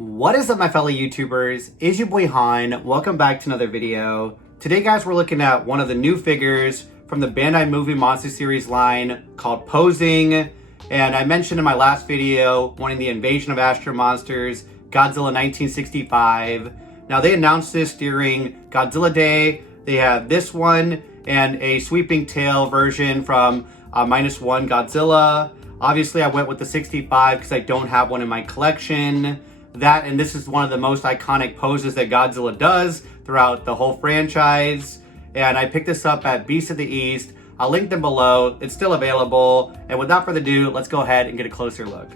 What is up, my fellow YouTubers? It's your boy Han. Welcome back to another video. Today, guys, we're looking at one of the new figures from the Bandai Movie Monster Series line called Posing. And I mentioned in my last video wanting the Invasion of Astro-Monsters, Godzilla 1965. Now, they announced this during Godzilla Day. They have this one and a sweeping tail version from -1 Godzilla. Obviously, I went with the 65 because I don't have one in my collection. That, and this is one of the most iconic poses that Godzilla does throughout the whole franchise. And I picked this up at Beast of the East. I'll link them below. It's still available. And without further ado, let's go ahead and get a closer look.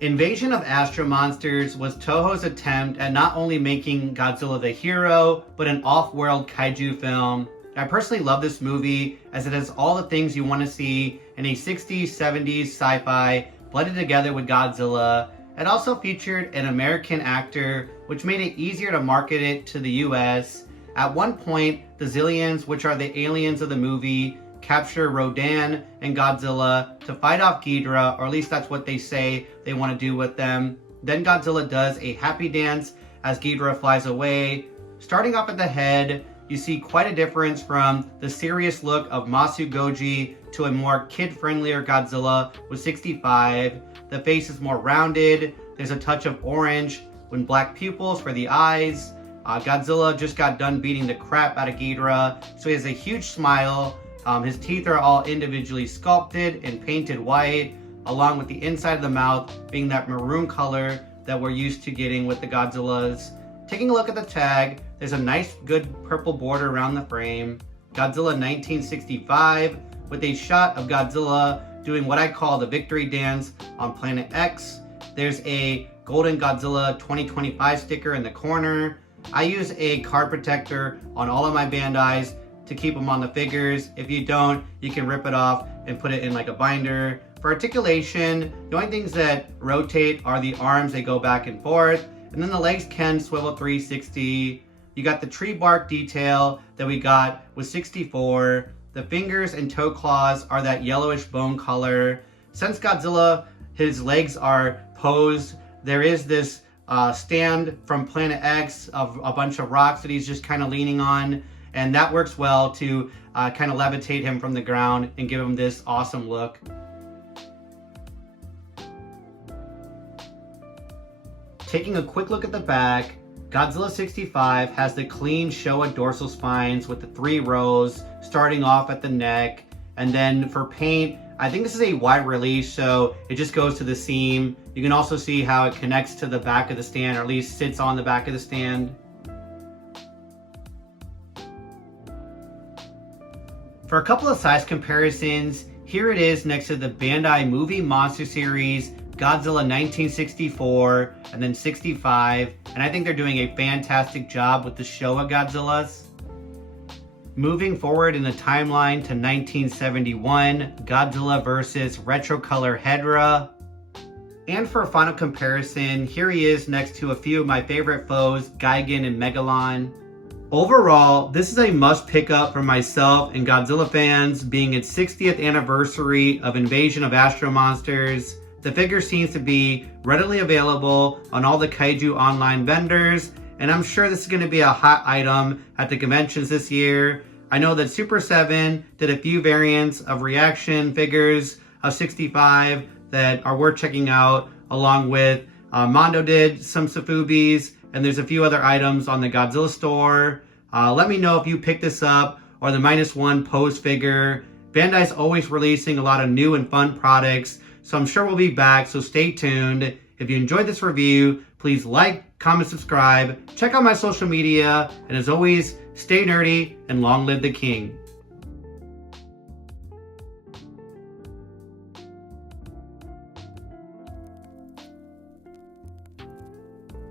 Invasion of Astro-Monsters was Toho's attempt at not only making Godzilla the hero, but an off-world kaiju film. I personally love this movie as it has all the things you want to see in a 60s, 70s sci-fi blended together with Godzilla. It also featured an American actor, which made it easier to market it to the US. At one point, the Zillions, which are the aliens of the movie, capture Rodan and Godzilla to fight off Ghidorah, or at least that's what they say they want to do with them. Then Godzilla does a happy dance as Ghidorah flies away. Starting off at the head, you see quite a difference from the serious look of Masu Goji to a more kid-friendlier Godzilla with 65. The face is more rounded. There's a touch of orange with black pupils for the eyes. Godzilla just got done beating the crap out of Ghidorah, so he has a huge smile. His teeth are all individually sculpted and painted white, along with the inside of the mouth being that maroon color that we're used to getting with the Godzillas. Taking a look at the tag, there's a nice good purple border around the frame. Godzilla 1965 with a shot of Godzilla doing what I call the victory dance on Planet X. There's a Golden Godzilla 2025 sticker in the corner. I use a card protector on all of my Bandais to keep them on the figures. If you don't, you can rip it off and put it in like a binder. For articulation, the only things that rotate are the arms. They go back and forth. And then the legs can swivel 360. You got the tree bark detail that we got with 64. The fingers and toe claws are that yellowish bone color. Since Godzilla, his legs are posed, there is this stand from Planet X of a bunch of rocks that he's just kind of leaning on. And that works well to kind of levitate him from the ground and give him this awesome look. Taking a quick look at the back, Godzilla 65 has the clean Showa dorsal spines with the 3 rows starting off at the neck. And then for paint, I think this is a wide release, so it just goes to the seam. You can also see how it connects to the back of the stand, or at least sits on the back of the stand. For a couple of size comparisons, here it is next to the Bandai Movie Monster Series, Godzilla 1964, and then 65, and I think they're doing a fantastic job with the Showa Godzillas. Moving forward in the timeline to 1971, Godzilla versus Retro Color Hedra. And for a final comparison, here he is next to a few of my favorite foes, Gigan and Megalon. Overall, this is a must pick up for myself and Godzilla fans, being its 60th anniversary of Invasion of Astro-Monsters. The figure seems to be readily available on all the kaiju online vendors, and I'm sure this is going to be a hot item at the conventions this year. I know that Super 7 did a few variants of reaction figures of 65 that are worth checking out, along with Mondo did some Safubis, and there's a few other items on the Godzilla store. Let me know if you picked this up or the -1 pose figure. Bandai's always releasing a lot of new and fun products, so I'm sure we'll be back, so stay tuned. If you enjoyed this review, please like, comment, subscribe, check out my social media, and as always, stay nerdy and long live the king.